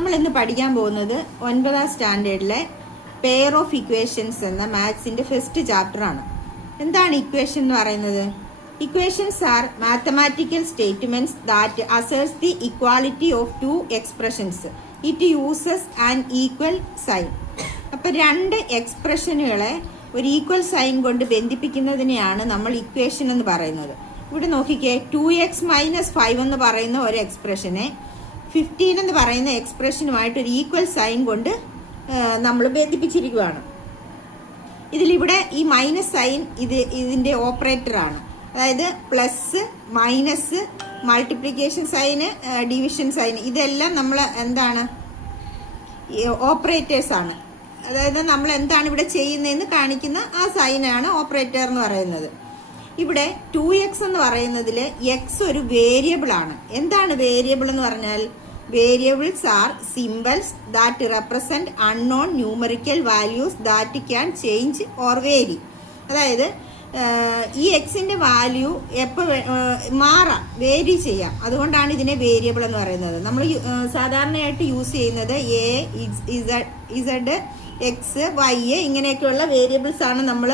നമ്മൾ ഇന്ന് പഠിക്കാൻ പോകുന്നത് 9ാം സ്റ്റാൻഡേർഡിലെ പെയർ ഓഫ് ഇക്വേഷൻസ് എന്ന മാത്സിന്റെ ഫസ്റ്റ് ചാപ്റ്റർ ആണ്. എന്താണ് ഇക്വേഷൻ എന്ന് പറയുന്നത്? Equations are mathematical statements that asserts the equality of two expressions. It uses an equal sign. അപ്പൊ രണ്ട് എക്സ്പ്രഷനുകളെ ഒരു ഈക്വൽ സൈൻ കൊണ്ട് ബന്ധിപ്പിക്കുന്നതിനെയാണ് നമ്മൾ ഇക്വേഷൻ എന്ന് പറയുന്നത്. ഇവിടെ നോക്കിക്കേ, 2x - 5 എന്ന് പറയുന്ന ഒരു എക്സ്പ്രഷനെ 15 എന്ന് പറയുന്ന എക്സ്പ്രഷനുമായിട്ട് ഒരു ഈക്വൽ സൈൻ കൊണ്ട് നമ്മൾ ബന്ധിപ്പിച്ചിരിക്കുകയാണ്. ഇതിലിവിടെ ഈ മൈനസ് സൈൻ ഇതിന്റെ ഓപ്പറേറ്റർ ആണ്. അതായത് plus, minus, multiplication sign, division sign, ഇതെല്ലാം നമ്മൾ എന്താണ് ഓപ്പറേറ്റേഴ്സ് ആണ്. അതായത് നമ്മൾ എന്താണ് ഇവിടെ ചെയ്യുന്നതെന്ന് കാണിക്കുന്ന ആ സൈനാണ് ഓപ്പറേറ്റർ എന്ന് പറയുന്നത്. ഇവിടെ 2x എന്ന് പറയുന്നതിൽ എക്സ് ഒരു വേരിയബിൾ ആണ്. എന്താണ് വേരിയബിൾ എന്ന് പറഞ്ഞാൽ? Variables are symbols that represent unknown numerical values that can change or vary. അതായത് ഈ എക്സിന്റെ വാല്യൂ എപ്പോൾ മാറാം, വേരി ചെയ്യാം. അതുകൊണ്ടാണ് ഇതിനെ വേരിയബിൾ എന്ന് പറയുന്നത്. നമ്മൾ സാധാരണയായിട്ട് യൂസ് ചെയ്യുന്നത് എ, ഇസഡ്, എക്സ്, വൈ ഇങ്ങനെയൊക്കെയുള്ള വേരിയബിൾസ് ആണ് നമ്മൾ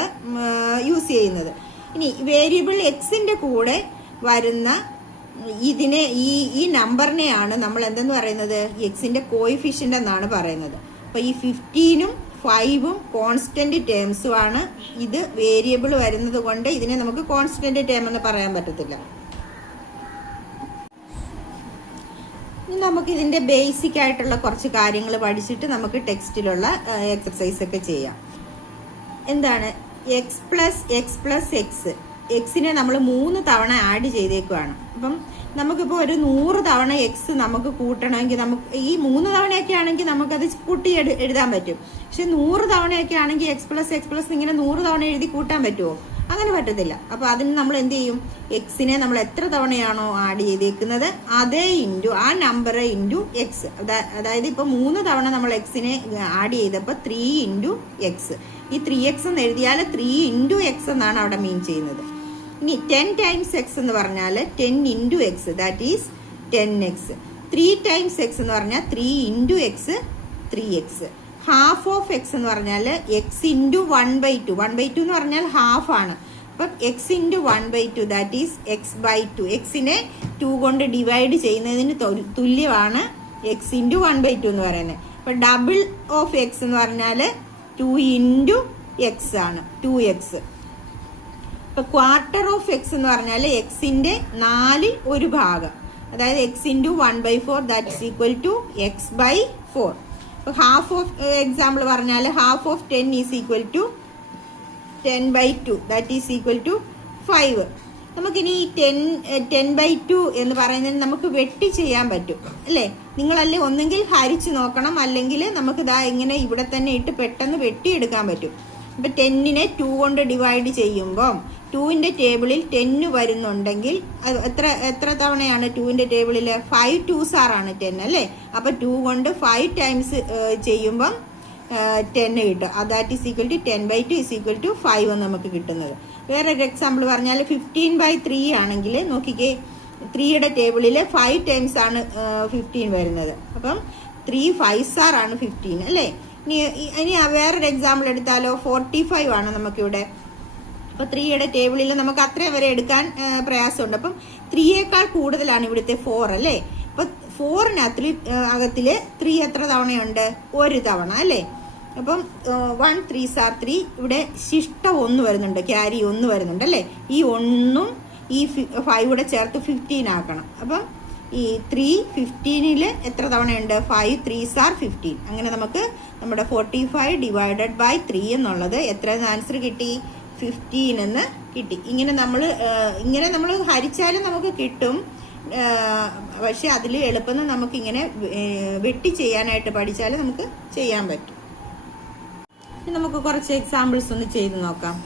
യൂസ് ചെയ്യുന്നത്. ഇനി വേരിയബിൾ എക്സിന്റെ കൂടെ വരുന്ന ഇതിനെ ഈ നമ്പറിനെയാണ് നമ്മൾ എന്തെന്ന് പറയുന്നത്? എക്സിന്റെ കോയിഫിഷ്യന്റ് എന്നാണ് പറയുന്നത്. അപ്പൊ ഈ 15ഉം 5ഉം കോൺസ്റ്റന്റ് ടേംസും ആണ്. ഇത് വേരിയബിൾ വരുന്നത് കൊണ്ട് ഇതിനെ നമുക്ക് കോൺസ്റ്റന്റ് ടേം എന്ന് പറയാൻ പറ്റത്തില്ല. ഇനി നമുക്ക് ഇതിന്റെ ബേസിക് ആയിട്ടുള്ള കുറച്ച് കാര്യങ്ങൾ പഠിച്ചിട്ട് നമുക്ക് ടെക്സ്റ്റിലുള്ള എക്സർസൈസ് ഒക്കെ ചെയ്യാം. എന്താണ് എക്സ് പ്ലസ് എക്സ്? എക്സിനെ നമ്മൾ 3 തവണ ആഡ് ചെയ്തേക്കുവാണ്. അപ്പം നമുക്കിപ്പോൾ ഒരു 100 തവണ എക്സ് നമുക്ക് കൂട്ടണമെങ്കിൽ നമുക്ക് ഈ 3 തവണയൊക്കെ ആണെങ്കിൽ നമുക്കത് കൂട്ടി എഴുതാൻ പറ്റും. പക്ഷെ 100 തവണയൊക്കെ ആണെങ്കിൽ എക്സ് പ്ലസ് ഇങ്ങനെ 100 തവണ എഴുതി കൂട്ടാൻ പറ്റുമോ? അങ്ങനെ പറ്റത്തില്ല. അപ്പൊ അതിന് നമ്മൾ എന്ത് ചെയ്യും? എക്സിനെ നമ്മൾ എത്ര തവണയാണോ ആഡ് ചെയ്തേക്കുന്നത് അതേ ഇൻറ്റു ആ നമ്പർ ഇൻറ്റു എക്സ്. അതായത് ഇപ്പൊ 3 തവണ നമ്മൾ എക്സിനെ ആഡ് ചെയ്തപ്പോൾ 3 ഇൻറ്റു എക്സ്. ഈ 3x എന്ന് എഴുതിയാൽ 3 ഇൻറ്റു എക്സ് എന്നാണ് അവിടെ മീൻ ചെയ്യുന്നത്. ഇനി 10 ടൈംസ് എക്സ് എന്ന് പറഞ്ഞാൽ 10 into X, that is 10x. 3 times X എന്ന് പറഞ്ഞാൽ 3 into X, 3x. Half of X എന്ന് പറഞ്ഞാൽ എക്സ് ഇൻറ്റു 1/2. 1/2 എന്ന് പറഞ്ഞാൽ ഹാഫ് ആണ്. അപ്പം X into 1/2, that is x/2. എക്സിനെ 2 കൊണ്ട് ഡിവൈഡ് ചെയ്യുന്നതിന് തുല്യമാണ് എക്സ് ഇൻറ്റു 1/2 എന്ന് പറയുന്നത്. അപ്പം ഡബിൾ ഓഫ് എക്സ് എന്ന് പറഞ്ഞാൽ 2 ഇൻറ്റു എക്സ് ആണ്, 2x. ഇപ്പൊ ക്വാർട്ടർ ഓഫ് എക്സ് എന്ന് പറഞ്ഞാൽ എക്സിന്റെ 4 ഭാഗം, അതായത് x into 1/4, that is equal to x/4. ഇപ്പൊ ഹാഫ് ഓഫ് എക്സാമ്പിൾ പറഞ്ഞാൽ half of 10 is equal to 10/2, that is equal to 5. നമുക്കിനി 10/2 എന്ന് പറയുന്നത് നമുക്ക് വെട്ടി ചെയ്യാൻ പറ്റും അല്ലേ? നിങ്ങളല്ലേ ഒന്നെങ്കിൽ ഹരിച്ച് നോക്കണം, അല്ലെങ്കിൽ നമുക്ക് ഇതാ ഇങ്ങനെ ഇവിടെ തന്നെ ഇട്ട് പെട്ടെന്ന് വെട്ടിയെടുക്കാൻ പറ്റും. ഇപ്പൊ 10നെ 2 കൊണ്ട് ഡിവൈഡ് ചെയ്യുമ്പോൾ 2ന്റെ ടേബിളിൽ 10 വരുന്നുണ്ടെങ്കിൽ എത്ര തവണയാണ് 2ന്റെ ടേബിളിൽ? 5 2s ആണ് 10 അല്ലേ? അപ്പൊ 2 കൊണ്ട് 5 ടൈംസ് ചെയ്യുമ്പം 10 കിട്ടും. That is equal to 10/2 is equal to 5 എന്ന് നമുക്ക് കിട്ടുന്നത്. വേറൊരു എക്സാമ്പിൾ പറഞ്ഞാൽ 15/3 ആണെങ്കിൽ നോക്കിക്കേ, 3യുടെ ടേബിളിൽ 5 ടൈംസ് ആണ് 15 വരുന്നത്. അപ്പം 3 5s ആണ് 15 അല്ലേ? ഇനി വേറൊരു എക്സാമ്പിൾ എടുത്താലോ, 45 ആണ് നമുക്കിവിടെ. അപ്പൊ 3യുടെ ടേബിളിൽ നമുക്ക് അത്രയും വരെ എടുക്കാൻ പ്രയാസമുണ്ട്. അപ്പം 3യേക്കാൾ കൂടുതലാണ് ഇവിടുത്തെ 4 അല്ലേ? അപ്പൊ 4-അകത്തില് 3 എത്ര തവണയുണ്ട്? 1 തവണ അല്ലേ? അപ്പം 1 3s are 3. ഇവിടെ ശിഷ്ടം 1 വരുന്നുണ്ട്, ക്യാരി 1 വരുന്നുണ്ട് അല്ലേ? ഈ 1ഉം ഈ 5 കൂടെ ചേർത്ത് 15 ആക്കണം. അപ്പം ഈ 3 15-ല് എത്ര തവണയുണ്ട്? 5 3s are 15. അങ്ങനെ നമുക്ക് നമ്മുടെ 45 ഡിവൈഡഡ് ബൈ 3 എന്നുള്ളത് എത്ര ആൻസർ കിട്ടി? 15 എന്ന് കിട്ടി. ഇങ്ങനെ നമ്മൾ ഹരിച്ചാലും നമുക്ക് കിട്ടും. പക്ഷെ അതിൽ എളുപ്പം നമുക്ക് ഇങ്ങനെ വെട്ടി ചെയ്യാനായിട്ട് പഠിച്ചാൽ നമുക്ക് ചെയ്യാൻ പറ്റും. നമുക്ക് കുറച്ച് എക്സാമ്പിൾസ് ഒന്ന് ചെയ്ത് നോക്കാം.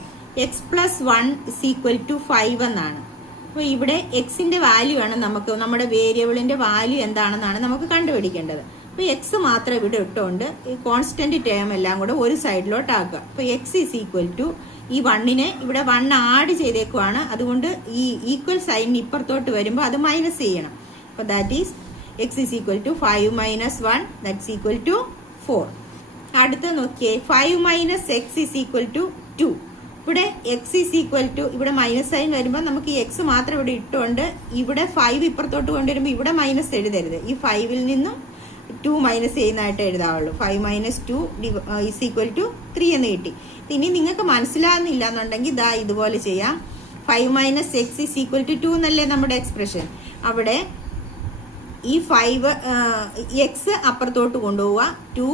X plus 1 is equal to 5 എന്നാണ്. അപ്പോൾ ഇവിടെ എക്സിന്റെ വാല്യൂ ആണ് നമുക്ക്, നമ്മുടെ വേരിയബിളിന്റെ വാല്യൂ എന്താണെന്നാണ് നമുക്ക് കണ്ടുപിടിക്കേണ്ടത്. അപ്പോൾ എക്സ് മാത്രം ഇവിടെ ഇട്ടുകൊണ്ട് ഈ കോൺസ്റ്റന്റ് ടേം എല്ലാം കൂടെ ഒരു സൈഡിലോട്ട് ആക്കുക. അപ്പോൾ എക്സ് ഈസ് ഈക്വൽ ടു ഈ 1നെ ഇവിടെ 1 ആഡ് ചെയ്തേക്കുവാണ്. അതുകൊണ്ട് ഈ ഈക്വൽ സൈൻ ഇപ്പുറത്തോട്ട് വരുമ്പോൾ അത് മൈനസ് ചെയ്യണം. അപ്പോൾ that is x is equal to 5 minus 1 that's equal to 4. അടുത്ത നോക്കിയേ 5 minus x is equal to 2. ഇവിടെ എക്സ് ഈസ് ഈക്വൽ ടു ഇവിടെ മൈനസ് സൈൻ വരുമ്പോൾ നമുക്ക് ഈ എക്സ് മാത്രം ഇവിടെ ഇട്ടുകൊണ്ട് ഇവിടെ 5 ഇപ്പുറത്തോട്ട് കൊണ്ടുവരുമ്പോൾ ഇവിടെ മൈനസ് എഴുതരുത്. ഈ 5ൽ നിന്നും 2 മൈനസ് ചെയ്യുന്നതായിട്ട് എഴുതാവുള്ളൂ. 5 മൈനസ് 2 ഈസ് ഈക്വൽ ടു 3 എന്ന് കിട്ടി. ഇനി നിങ്ങൾക്ക് മനസ്സിലാകുന്നില്ല എന്നുണ്ടെങ്കിൽ ഇതാ ഇതുപോലെ ചെയ്യാം. 5 minus x is equal to 2 എന്നല്ലേ നമ്മുടെ എക്സ്പ്രഷൻ. അവിടെ ഈ 5 എക്സ് അപ്പുറത്തോട്ട് കൊണ്ടുപോവുക, 2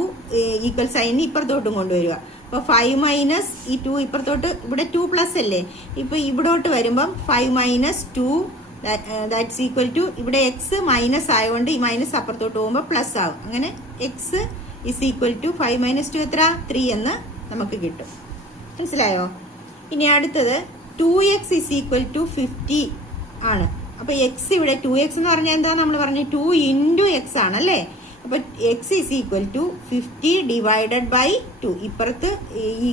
ഈക്വൽ സൈൻ ഇപ്പുറത്തോട്ടും കൊണ്ടുവരിക. അപ്പോൾ 5 മൈനസ് ഈ 2 ഇപ്പുറത്തോട്ട് ഇവിടെ 2 പ്ലസ് അല്ലേ, ഇപ്പോൾ ഇവിടോട്ട് വരുമ്പം 5 മൈനസ് 2 ദാറ്റ്സ് ഈക്വൽ ടു ഇവിടെ എക്സ് മൈനസ് ആയതുകൊണ്ട് ഈ മൈനസ് അപ്പുറത്തോട്ട് പോകുമ്പോൾ പ്ലസ് ആകും. അങ്ങനെ x is equal to 5 minus 2 എത്ര 3 എന്ന് നമുക്ക് കിട്ടും. മനസ്സിലായോ? ഇനി അടുത്തത് 2x ഇസ് ഈക്വൽ ടു 50 ആണ്. അപ്പോൾ എക്സ് ഇവിടെ 2x എന്ന് പറഞ്ഞാൽ എന്താ നമ്മൾ പറഞ്ഞു 2 ഇൻറ്റു എക്സ് ആണല്ലേ. അപ്പോൾ x is equal to 50 divided by 2. ഇപ്പുറത്ത് ഈ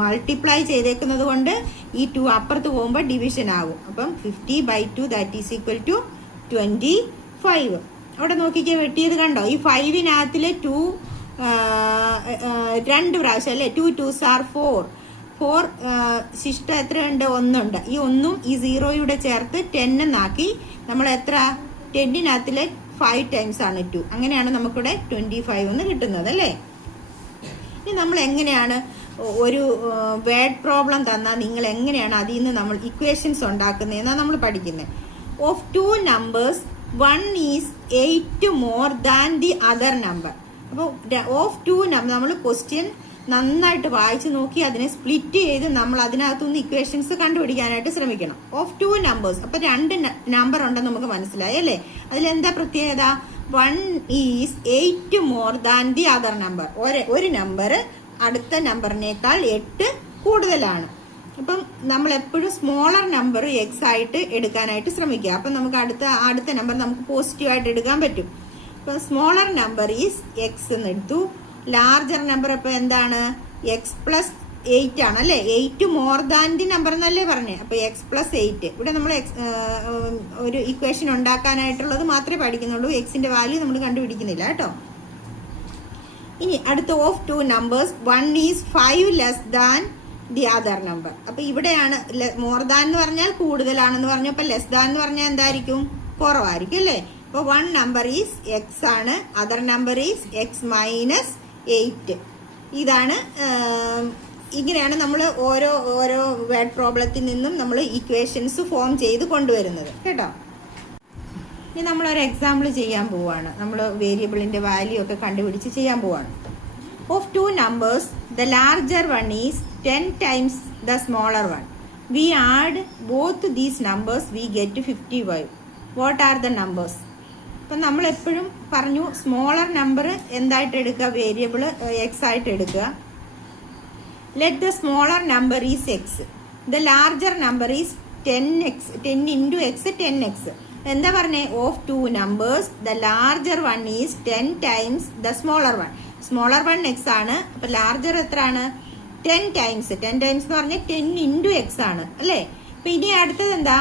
മൾട്ടിപ്ലൈ ചെയ്തേക്കുന്നത് കൊണ്ട് ഈ 2 അപ്പുറത്ത് പോകുമ്പോൾ ഡിവിഷൻ ആകും. അപ്പം 50 by 2 that is equal to 25. അവിടെ നോക്കിക്കേ വെട്ടിയത് കണ്ടോ? ഈ 5-നകത്തിലെ 2 2 പ്രാവശ്യം അല്ലേ. 2 2s are 4 ശിഷ്ട എത്രയുണ്ട്? 1 ഉണ്ട്. ഈ 1ഉം ഈ 0യുടെ ചേർത്ത് 10 എന്നാക്കി നമ്മൾ എത്ര 10-നകത്തിലെ 5 ടൈംസ് ആണ് 2. അങ്ങനെയാണ് നമുക്കിവിടെ 25 എന്ന് കിട്ടുന്നത് അല്ലേ. ഇനി നമ്മൾ എങ്ങനെയാണ് ഒരു വേർഡ് പ്രോബ്ലം തന്നാൽ നിങ്ങൾ എങ്ങനെയാണ് അതിൽ നിന്ന് നമ്മൾ ഇക്വേഷൻസ് ഉണ്ടാക്കുന്നതെന്നാണ് നമ്മൾ പഠിക്കുന്നത്. Of 2 numbers 1 is 8 more than the other number. അപ്പോൾ ഓഫ് 2 നമ്പർ നമ്മൾ ക്വസ്റ്റ്യൻ നന്നായിട്ട് വായിച്ച് നോക്കി അതിനെ സ്പ്ലിറ്റ് ചെയ്ത് നമ്മൾ അതിനകത്തുനിന്ന് ഇക്വേഷൻസ് കണ്ടുപിടിക്കാനായിട്ട് ശ്രമിക്കണം. ഓഫ് 2 നമ്പേഴ്സ്, അപ്പോൾ 2 നമ്പർ ഉണ്ടെന്ന് നമുക്ക് മനസ്സിലായി അല്ലേ. അതിലെന്താ പ്രത്യേകത? 1 is 8 more than the other number. ഒരു നമ്പർ അടുത്ത നമ്പറിനേക്കാൾ 8 കൂടുതലാണ്. അപ്പം നമ്മൾ എപ്പോഴും സ്മോളർ നമ്പർ എക്സ് ആയിട്ട് എടുക്കാനായിട്ട് ശ്രമിക്കുക. അപ്പം നമുക്ക് അടുത്ത നമ്പർ നമുക്ക് പോസിറ്റീവായിട്ട് എടുക്കാൻ പറ്റും. ഇപ്പം സ്മോളർ നമ്പർ ഈസ് എക്സ് എന്ന് എടുത്തു. ലാർജർ നമ്പർ ഇപ്പോൾ എന്താണ്? എക്സ് പ്ലസ് 8 ആണ് അല്ലേ. 8 മോർ ദാൻ ദി നമ്പർ എന്നല്ലേ പറഞ്ഞേ. അപ്പോൾ എക്സ് പ്ലസ് 8. ഇവിടെ നമ്മൾ ഒരു ഇക്വേഷൻ ഉണ്ടാക്കാനായിട്ടുള്ളത് മാത്രമേ പഠിക്കുന്നുള്ളൂ. എക്സിന്റെ വാല്യൂ നമ്മൾ കണ്ടുപിടിക്കുന്നില്ല കേട്ടോ. ഇനി അടുത്ത of 2 numbers 1 is 5 less than the other number. അപ്പോൾ ഇവിടെയാണ് മോർ ദാൻ എന്ന് പറഞ്ഞാൽ കൂടുതലാണെന്ന് പറഞ്ഞു. അപ്പോൾ ലെസ് ദാൻ എന്ന് പറഞ്ഞാൽ എന്തായിരിക്കും? കുറവായിരിക്കും അല്ലേ. അപ്പോൾ 1 നമ്പർ ഈസ് എക്സ് ആണ്, other number is X minus 8. ഇതാണ് ഇങ്ങനെയാണ് നമ്മൾ ഓരോ വേർഡ് പ്രോബ്ലത്തിൽ നിന്നും നമ്മൾ ഇക്വേഷൻസ് ഫോം ചെയ്ത് കൊണ്ടുവരുന്നത് കേട്ടോ. ഇനി നമ്മളൊരു എക്സാമ്പിൾ ചെയ്യാൻ പോവുകയാണ്. നമ്മൾ വേരിയബിളിൻ്റെ വാല്യൂ ഒക്കെ കണ്ടുപിടിച്ച് ചെയ്യാൻ പോവുകയാണ്. Of 2 numbers the larger one is 10 times the smaller one. We add both these numbers we get 55. What are the numbers? അപ്പം നമ്മൾ എപ്പോഴും പറഞ്ഞു സ്മോളർ നമ്പർ എന്തായിട്ട് എടുക്കുക? വേരിയബിൾ എക്സ് ആയിട്ട് എടുക്കുക. Let the smaller number is X, the larger number is 10x, 10 into X 10x. എന്താ പറഞ്ഞേ? Of 2 numbers the larger one is 10 times the smaller one. Smaller one X ആണ്, അപ്പം larger എത്രയാണ്? 10 times. 10 times എന്ന് പറഞ്ഞാൽ 10 into X ആണ് അല്ലേ. അപ്പം ഇനി അടുത്തത് എന്താ?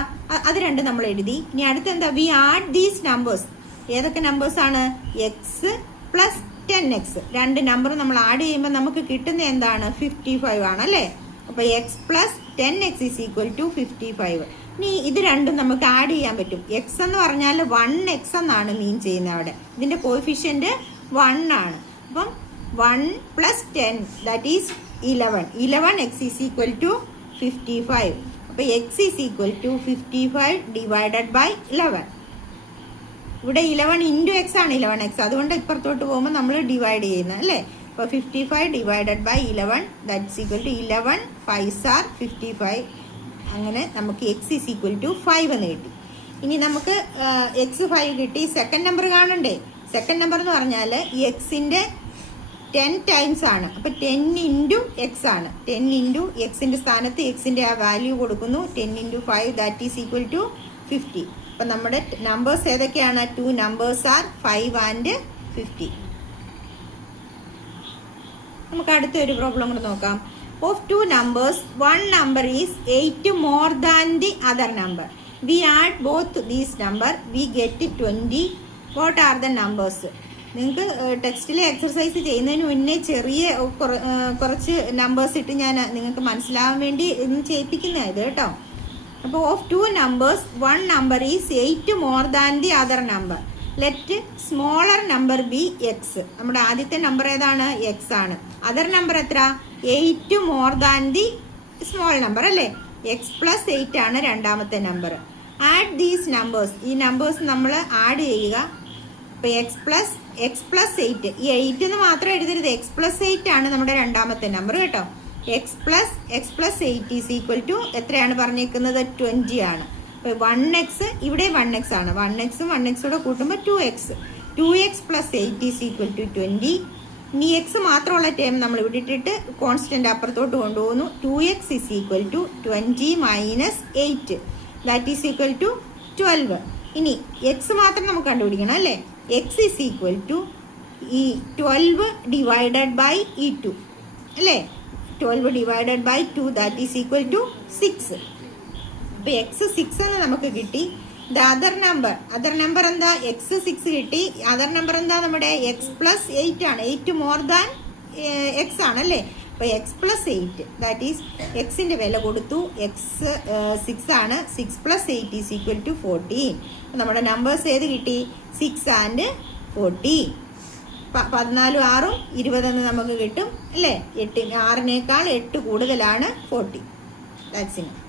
അത് രണ്ടും നമ്മൾ എഴുതി. ഇനി അടുത്തെന്താ? We add these numbers. ഏതൊക്കെ നമ്പേഴ്സ് ആണ്? X plus 10x. 2 നമ്പർ നമ്മൾ ആഡ് ചെയ്യുമ്പോൾ നമുക്ക് കിട്ടുന്ന എന്താണ്? 55 ആണ് അല്ലേ. അപ്പോൾ x plus 10x is equal to 55. ഇനി ഇത് രണ്ടും നമുക്ക് ആഡ് ചെയ്യാൻ പറ്റും. എക്സ് എന്ന് പറഞ്ഞാൽ 1x എന്നാണ് മീൻ ചെയ്യുന്നത്. അവിടെ ഇതിൻ്റെ കോഫിഷ്യന്റ് 1 ആണ്. അപ്പം 1 plus 10 that is 11. 11x is equal to 55. അപ്പോൾ x is equal to 55 divided by 11. ഇവിടെ 11 ഇൻറ്റു എക്സ് ആണ് 11x. അതുകൊണ്ട് ഇപ്പുറത്തോട്ട് പോകുമ്പോൾ നമ്മൾ ഡിവൈഡ് ചെയ്യുന്നത് അല്ലേ. അപ്പോൾ 55 divided by 11 that's equal to 11 5s are 55. അങ്ങനെ നമുക്ക് എക്സ് ഈസ് ഈക്വൽ ടു 5 എന്ന് കിട്ടി. ഇനി നമുക്ക് എക്സ് 5 കിട്ടി. സെക്കൻഡ് നമ്പർ കാണണ്ടേ? സെക്കൻഡ് നമ്പർ എന്ന് പറഞ്ഞാൽ ഈ എക്സിൻ്റെ 10 ടൈംസ് ആണ്. അപ്പോൾ 10 ഇൻറ്റു എക്സ് ആണ്. 10 ഇൻറ്റു എക്സിൻ്റെ സ്ഥാനത്ത് എക്സിൻ്റെ ആ വാല്യൂ കൊടുക്കുന്നു. 10 into 5 that is equal to 50. അപ്പം നമ്മുടെ നമ്പേഴ്സ് ഏതൊക്കെയാണ്? 2 നമ്പേഴ്സ് ആർ 5 ആൻഡ് 50. നമുക്ക് അടുത്തൊരു പ്രോബ്ലം കൂടെ നോക്കാം. Of 2 numbers 1 number is 8 more than the other number. We add both these number we get 20. What are the numbers? നിങ്ങൾക്ക് ടെക്സ്റ്റിലെ എക്സർസൈസ് ചെയ്യുന്നതിന് മുന്നേ ചെറിയ കുറച്ച് നമ്പേഴ്സ് ഇട്ട് ഞാൻ നിങ്ങൾക്ക് മനസ്സിലാവാൻ വേണ്ടി ഇന്ന് ചെയ്യിപ്പിക്കുന്ന ഇത് കേട്ടോ. അപ്പോൾ of 2 numbers 1 number is 8 more than the other number. Let smaller number B X. നമ്മുടെ ആദ്യത്തെ നമ്പർ ഏതാണ്? എക്സ് ആണ്. അതർ നമ്പർ എത്ര? 8 more than the small number അല്ലേ? എക്സ് പ്ലസ് 8 ആണ് രണ്ടാമത്തെ നമ്പർ. Add these numbers. ഈ നമ്പേഴ്സ് നമ്മൾ ആഡ് ചെയ്യുക. ഇപ്പൊ എക്സ് പ്ലസ് 8, ഈ 8 എന്ന് മാത്രം എഴുതരുത്, എക്സ് പ്ലസ് 8 ആണ് നമ്മുടെ രണ്ടാമത്തെ നമ്പർ കേട്ടോ. X plus 8 is equal to എത്രയാണ് പറഞ്ഞേക്കുന്നത്? 20 ആണ്. അപ്പൊ 1x, ഇവിടെ 1x ആണ്. 1x-ഉം 1x-ഓടെ കൂട്ടുമ്പോൾ 2x. 2x plus 8 is equal to 20. ഇനി എക്സ് മാത്രമുള്ള ടേം നമ്മൾ ഇവിടെ ഇട്ടിട്ട് കോൺസ്റ്റന്റ് അപ്പുറത്തോട്ട് കൊണ്ടുപോകുന്നു. 2x is equal to 20 minus 8, that is equal to 12. ഇനി എക്സ് മാത്രം നമുക്ക് കണ്ടുപിടിക്കണം അല്ലേ? എക്സ് ഈസ് ഈക്വൽ ടു ഈ 12 ഡിവൈഡഡ് ബൈ ഈ 2 അല്ലേ? 12 divided by 2 that is equal to 6. അപ്പൊ എക്സ് 6 എന്ന് നമുക്ക് കിട്ടി. ദ അതർ നമ്പർ എന്താ? എക്സ് 6 കിട്ടി. അതർ നമ്പർ എന്താ? നമ്മുടെ എക്സ് പ്ലസ് 8 ആണ്. 8 മോർ ദാൻ എക്സ് ആണല്ലേ? അപ്പൊ എക്സ് പ്ലസ് 8 ദാറ്റ് ഈസ് എക്സിന്റെ വില കൊടുത്തു. എക്സ് 6 ആണ്. 6 പ്ലസ് 8 ഈസ് ഈക്വൽ ടു 14. നമ്മുടെ നമ്പേഴ്സ് ഏത് കിട്ടി? 6 ആൻഡ് 14. 14 6 20 എന്ന് നമുക്ക് കിട്ടും അല്ലേ? 6-നേക്കാൾ 8 കൂടുതലാണ് 40. That's it.